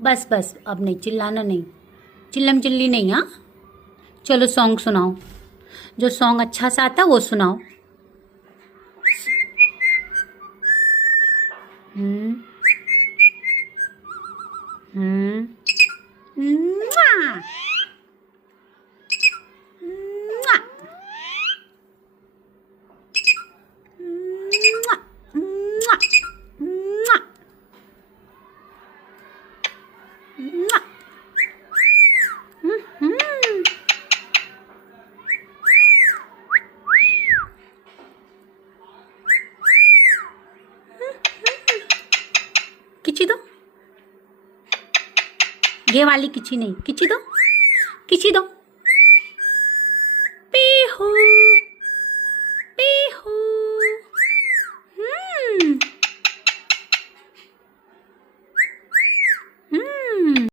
बस बस, अब नहीं चिल्लाना, नहीं चिल्लम चिल्ली नहीं। हाँ चलो सॉन्ग सुनाओ, जो सॉन्ग अच्छा सा आता वो सुनाओ। हम्म हम्म मुआ, मुआ, मुआ, मुआ, मुआ, मुआ। हम्म, किची दो, ये वाली किची नहीं, किची दो, किची दो। पीहू।